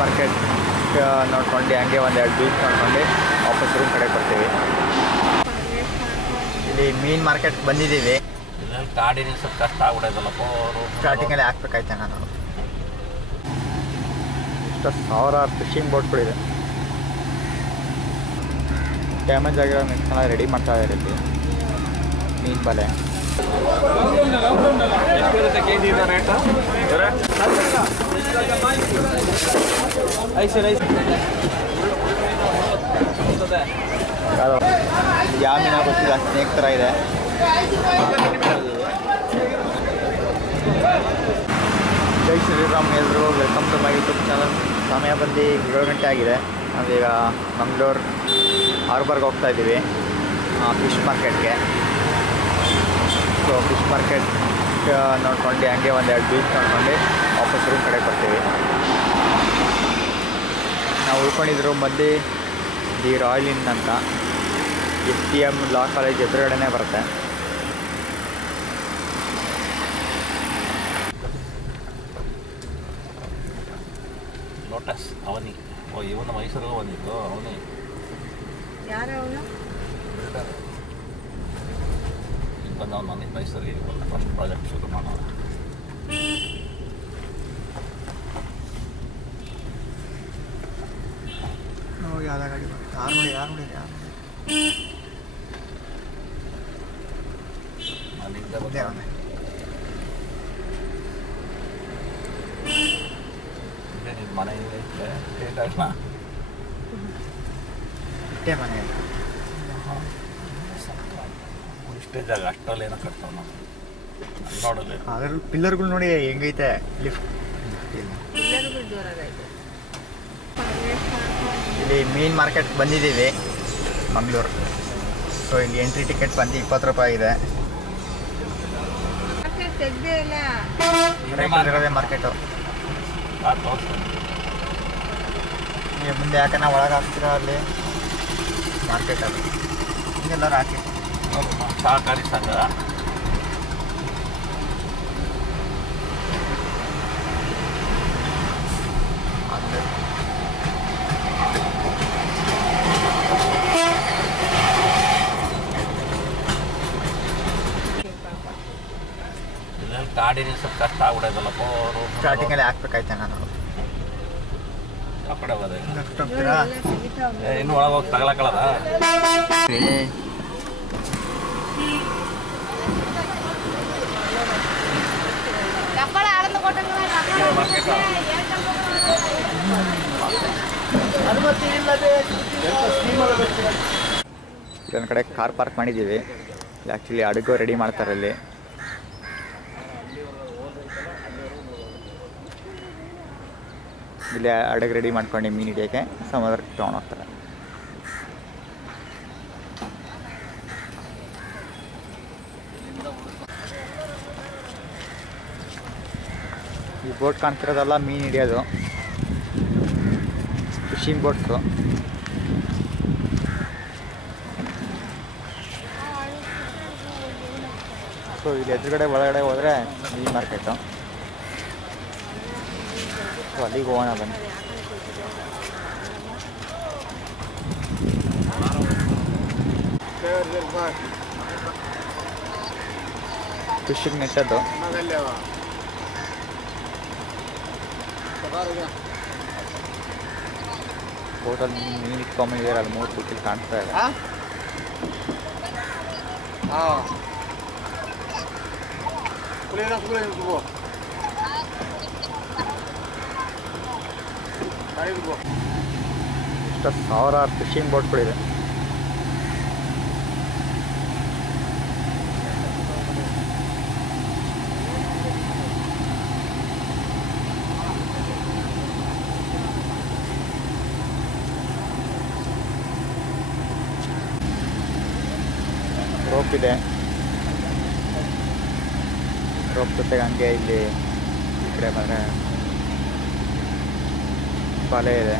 Market ನೋಡ್ಕೊಂಡು ಹಂಗೆ ಒಂದೆರಡು ಬೀಚ್ ನೋಡ್ಕೊಂಡು ವಾಪಸ್ ರೂಮ್ ಕಡೆ ಬರ್ತೀವಿ. ಇಲ್ಲಿ ಮೀನ್ ಮಾರ್ಕೆಟ್ ಬಂದಿದ್ದೀವಿ. ಗಾಡಿ ನಿಲ್ಸೋದು ಕಷ್ಟ ಆಗ್ಬಿಡೋದಲ್ಲಪ್ಪ. ಸ್ಟಾರ್ಟಿಂಗಲ್ಲಿ ಹಾಕ್ಬೇಕಾಯ್ತೆ ನಾನು. ಇಷ್ಟು ಸಾವಿರಾರು ಫಿಶಿಂಗ್ ಬೋಟ್ಗಳಿದೆ. ಡ್ಯಾಮೇಜ್ ಆಗಿರೋ ಮೀನ್ಸ್ನ ರೆಡಿ ಮಾಡ್ತಾ ಇದ್ದಾರೆ ಇಲ್ಲಿ. ಮೀನು ಬಲೆ ಯಾವ ಮೀನಾಗ ಗೊತ್ತಿಲ್ಲ, ಸ್ನೇಕ್ ಥರ ಇದೆ. ಜೈ ಶ್ರೀರಾಮ್, ಎಲ್ಲರೂ welcome to my YouTube channel. ಸಮಯ ಬಂದು 7 ಗಂಟೆ ಆಗಿದೆ. ನಾವೀಗ ಮಂಗಳೂರು ಹಾರ್ಬರ್ಗೆ ಹೋಗ್ತಾ ಇದ್ದೀವಿ, ಫಿಶ್ ಮಾರ್ಕೆಟ್ಗೆ. ಸೊ ಫಿಶ್ ಮಾರ್ಕೆಟ್ ನೋಡ್ಕೊಂಡು ಹಂಗೆ ಒಂದೆರಡು ಬೀಚ್ ನೋಡ್ಕೊಂಡು ವಾಪಸ್ ರೂಮ್ ಕಡೆ ಬರ್ತೀವಿ. ನಾವು ಉಳ್ಕೊಂಡಿದ್ರು ಮಧ್ಯೆ ದಿ ರಾಯಲ್ ಇನ್ ಅಂತ, STM ಲಾ ಕಾಲೇಜ್ ಎದುರುಗಡೆನೇ ಬರುತ್ತೆ. ಲೋಟಸ್ ಅವನಿ. ಓ, ಇವನು ಮೈಸೂರಿಗೆ ಬಂದಿದ್ದು ಅವನಿ. ಯಾರು ಅವನು? ಈಗ ಬಂದವನು ನನಗೆ ಮೈಸೂರಿಗೆ ಫಸ್ಟ್ ಪ್ರಾಜೆಕ್ಟ್ ಶುರು ಮಾಡೋಣ. ಯಾವ್ದು ಗಾಡಿ ಬರುತ್ತೆ? ಯಾರು ನೋಡಿ ಅಲ್ಲಿಂದ ಅದೇ ಅವನೇ. ನಿಮ್ಮ ಮನೆಯಿಂದ ಇಟ್ಟೆ ಇಷ್ಟೇ ಮನೆ. ಇಷ್ಟೇ ಜಾಗ ಅಷ್ಟರಲ್ಲಿ ಏನೋ ಕಟ್ತಾವ ನಾವು ನೋಡಲ್ಲ. ಅದ್ರಲ್ಲಿ ಪಿಲ್ಲರ್ಗಳು ನೋಡಿ ಹೆಂಗೈತೆ. ಲಿಫ್ಟ್ ಎಲ್ಲರಿಗೂ ಜೋರಾಗೈತೆ. ಇಲ್ಲಿ ಮೀನ್ ಮಾರ್ಕೆಟ್ ಬಂದಿದ್ದೀವಿ ಮಂಗಳೂರು. ಸೊ ಇಲ್ಲಿ ಎಂಟ್ರಿ ಟಿಕೆಟ್ ಬಂದು 20 ರೂಪಾಯಿ ಇದೆ. ತೆಗ್ದೇ ಇಲ್ಲ. ಇರೋದೇ ಮಾರ್ಕೆಟು. ಮುಂದೆ ಯಾಕೆ ನಾವು ಒಳಗೆ ಹಾಕ್ತೀರಾ ಅಲ್ಲಿ ಮಾರ್ಕೆಟಲ್ಲಿ ಹಿಂಗೆಲ್ಲರೂ ಹಾಕಿ. ಸಹಕಾರಿ ಸಂಘ ಗಾಡಿ ನಿಲ್ಸೋದು ಕಷ್ಟ ಆಗ್ಬಿಡೋದಲ್ಲಪ್ಪ. ಸ್ಟಾರ್ಟಿಂಗಲ್ಲಿ ಹಾಕ್ಬೇಕಾಯ್ತೆ ನಾನು. ಆ ಕಡೆ ಹೋದ ಹೋಗ್ತೀರಾ? ಇನ್ನು ಒಳಗೆ ಹೋಗಿ ತಗಲಕ್ಕಳದ. ಇಲ್ಲೊಂದು ಕಡೆ ಕಾರ್ ಪಾರ್ಕ್ ಮಾಡಿದ್ದೀವಿ. ಇಲ್ಲಿ ಆ್ಯಕ್ಚುಲಿ ಅಡುಗೆ ರೆಡಿ ಮಾಡ್ತಾರೆ. ಇಲ್ಲಿ ಇಲ್ಲಿ ಅಡುಗೆ ರೆಡಿ ಮಾಡ್ಕೊಂಡು ಮೀನು ಹಿಡಿಯೋಕ್ಕೆ ಸಮುದ್ರಕ್ಕೆ ತೊಗೊಂಡೋಗ್ತಾರೆ. ಈ ಬೋಟ್ ಕಾಣ್ತಿರೋದೆಲ್ಲ ಮೀನು ಹಿಡಿಯೋದು, ಫಿಶಿಂಗ್ ಬೋಟ್ಸು. ಸೊ ಇಲ್ಲಿ ಎದುರುಗಡೆ ಒಳಗಡೆ ಹೋದರೆ ಮೀನು ಮಾರ್ಕೆಟು. ಸೊ ಅಲ್ಲಿಗೆ ಹೋಗೋಣ ಬನ್ನಿ. ಫಿಶಿಂಗ್ ನೆಟ್ಟದ್ದು. ಬೋಟಲ್ಲಿ ಮೀನು ಇಟ್ಕೊಂಬಂದಿದ್ದಾರೆ. ಅಲ್ಲಿ 3 ಫುಟ್ಟಿಲ್ಲಿ ಕಾಣಿಸ್ತಾ ಇದೆ. ಇಷ್ಟು ಸಾವಿರಾರು ಫಿಶಿಂಗ್ ಬೋಟ್ಗಳಿದೆ. ರೋಪ್ ಇದೆ. ರೋಪ್ ಜೊತೆಗೆ ಹಂಗೆ ಇಲ್ಲಿ ಈ ಕಡೆ ಬಂದರೆ ಬಲೆ ಇದೆ.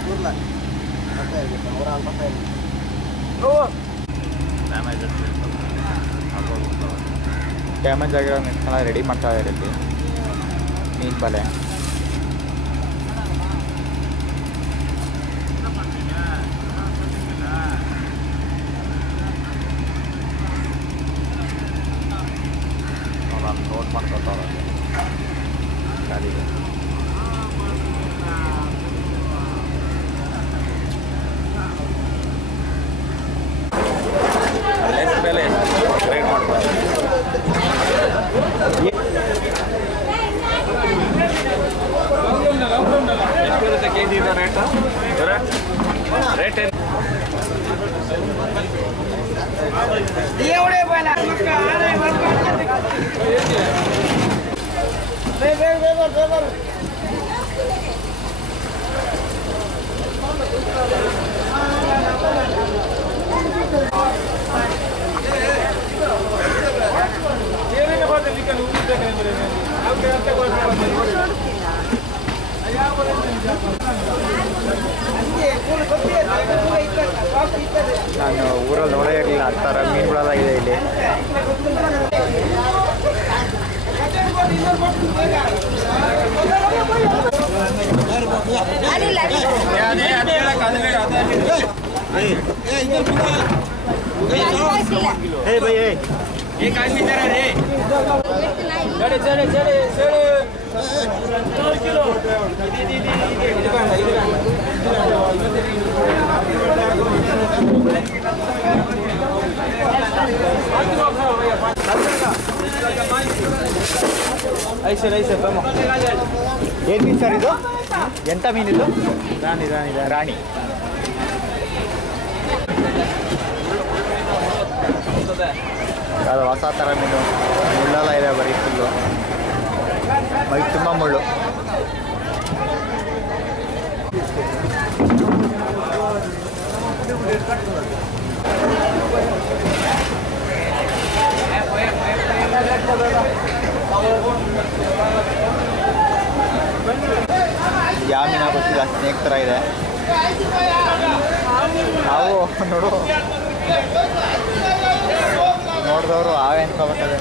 ಡ್ಯಾಮೇಜ್ ಆಗಿರೋ ಮೀನ್ಸ್ನ ರೆಡಿ ಮಾಡ್ತಾ ಇದ್ದಾರೆ ಇಲ್ಲಿ. ಮೀನು ಬಲೆ ನೋಟ್ ಮಾಡ್ಕೊತಾರ ಗಾಡಿಗೆ. ಮೇಲೆ ರೇಟ್ ಮಾಡ್ಬೋದು. ಎಷ್ಟು ಬರುತ್ತೆ ಕೆ ಜಿ ಇದು ರೇಟು? ರೇಟ್ ಏನು? ನಾನು ಊರಲ್ಲಿ ನೋಡೇ ಇರಲಿಲ್ಲ ಆ ಥರ ಮೀನುಗಳಾಗಿದೆ ಇಲ್ಲಿ. हे भाई ये काय में जरा रे चले चले चले 4 किलो ऐसे ऐसे तमो ಏನು ಮೀನು ಸರ್ ಇದು? ಎಂಥ ಮೀನಿದು? ರಾಣಿ ರಾಣಿ ರಾಣಿ. ಅದು ಹೊಸ ಥರ ಮೀನು, ಮುಳ್ಳೆಲ್ಲ ಇದೆ ಬರೀ ಫುಲ್ಲು, ಮೈ ತುಂಬ ಮುಳ್ಳು. ಯಾವ ಮೀನ ಗೊತ್ತಿಲ್ಲ, ಸ್ನೇಕ್ ಥರ ಇದೆ. ನಾವು ನೋಡು ನೋಡಿದವರು ಆವೆ ಅನ್ಕೋಬೇಕಾದ್ರೆ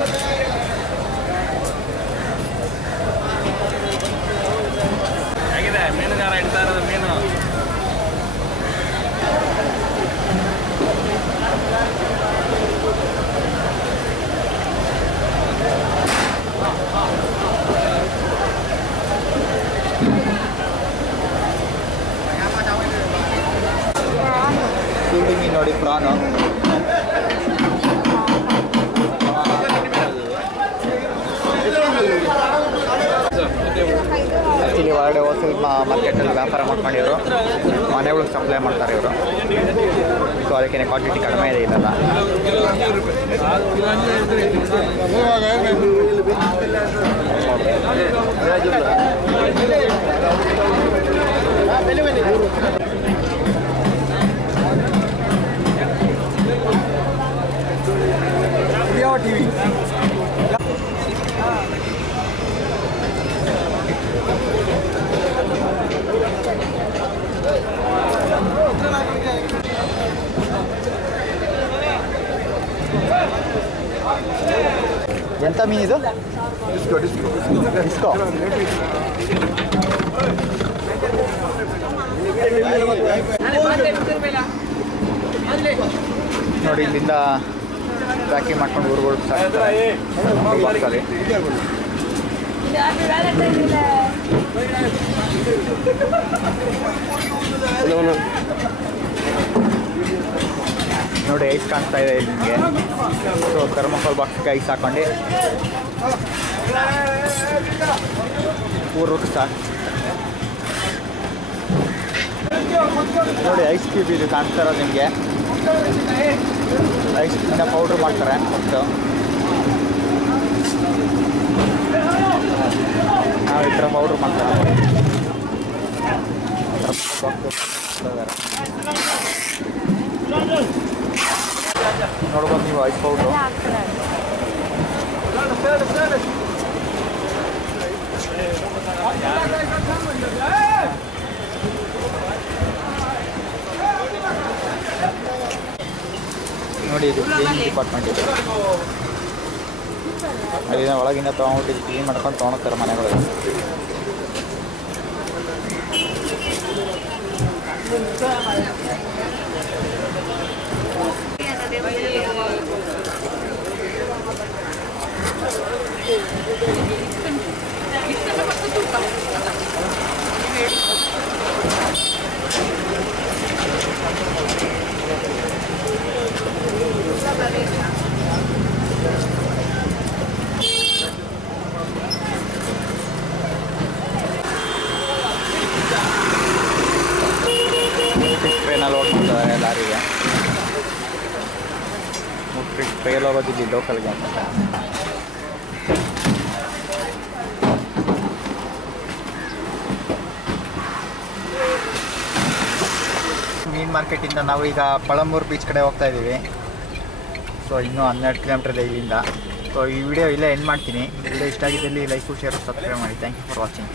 ಹೇಗಿದೆ ಮೀನುಗಾರ ಇಡ್ತಾ ಇರೋದು ಮೀನು? ಸುಳ್ಳು ಮೀನು ನೋಡಿ, ಪ್ರಾನು. ಇಲ್ಲಿ ಹೊರಗಡೆ ಹೋಲ್ಸೇಲ್ ಮಾರ್ಕೆಟಲ್ಲಿ ವ್ಯಾಪಾರ ಮಾಡ್ಕೊಂಡಿವರು ಮನೆಗಳಿಗೆ ಸಪ್ಲೈ ಮಾಡ್ತಾರೆ ಇವರು. ಸೊ ಅದಕ್ಕೆ ಕ್ವಾಂಟಿಟಿ ಕಡಿಮೆ ಇದೆ ಇಲ್ಲೆಲ್ಲ. ಟಿವಿ ಎಂಥ ಮೀನಿದು? ಡಿಸ್ಕೋ. ನೋಡಿ ಇಲ್ಲಿಂದ ಪ್ಯಾಕಿಂಗ್ ಮಾಡ್ಕೊಂಡು ಊರುಗಳು ಸಾಕ್ತಾರೆ. ನೋಡಿ ಐಸ್ ಕಾಣಿಸ್ತಾ ಇದೆ ನಿಮಗೆ. ಸೊ ಥರ್ಮೋಕೋಲ್ ಬಾಕ್ಸ್ಗೆ ಐಸ್ ಹಾಕೊಂಡು ಊರಿಗೆ ಸಾಕು. ನೋಡಿ ಐಸ್ ಕ್ಯೂಬ್ ಇದು ಕಾಣಿಸ್ತಾ ಇರೋದು ನಿಮಗೆ. ಐಸ್ನ ಪೌಡ್ರ್ ಮಾಡ್ತಾರೆ ಫಸ್ಟು. ನಾವು ಈ ಥರ ಪೌಡ್ರ್ ಮಾಡ್ತಾರೆ. ನೋಡ್ಬೋದು ನೀವು ಐಸ್ ಪೌಡ್ರು. ನೋಡಿ ಇದು ಕ್ಲೀನ್ ಡಿಪಾರ್ಟ್ಮೆಂಟ್ ಇದೆ. ಅಲ್ಲಿಂದ ಒಳಗಿಂದ ತೊಗೊಂಡ್ಬಿಟ್ಟು ಕ್ಲೀನ್ ಮಾಡ್ಕೊಂಡು ತೊಗೊಂಡೋಗ್ತಾರೆ ಮನೆಗಳಿಗೆ. ಟ್ರೈನಲ್ಲಿ ಓಡ್ತಿದ್ದಾರೆ ಲಾರಿಗೆ. ಟ್ರೈಲ್ ಹೋಗೋದಿಲ್ಲಿ ಲೋಕಲ್ಗೆ ಅಂತ. ಮೀನು ಮಾರ್ಕೆಟಿಂದ ನಾವು ಈಗ ಪಳಂಬೂರು ಬೀಚ್ ಕಡೆ ಹೋಗ್ತಾ ಇದ್ದೀವಿ. ಸೊ ಇನ್ನೂ 12 ಕಿಲೋಮೀಟರ್ ಇದೆ ಇಲ್ಲಿಂದ. ಸೊ ಈ ವಿಡಿಯೋ ಇಲ್ಲೇ ಎಂಡ್ ಮಾಡ್ತೀನಿ. ವಿಡಿಯೋ ಇಷ್ಟ ಆಗಿದ್ದಲ್ಲಿ ಲೈಕ್ ಶೇರ್ ಸಬ್ಸ್ಕ್ರೈಬ್ ಮಾಡಿ. Thank you for watching.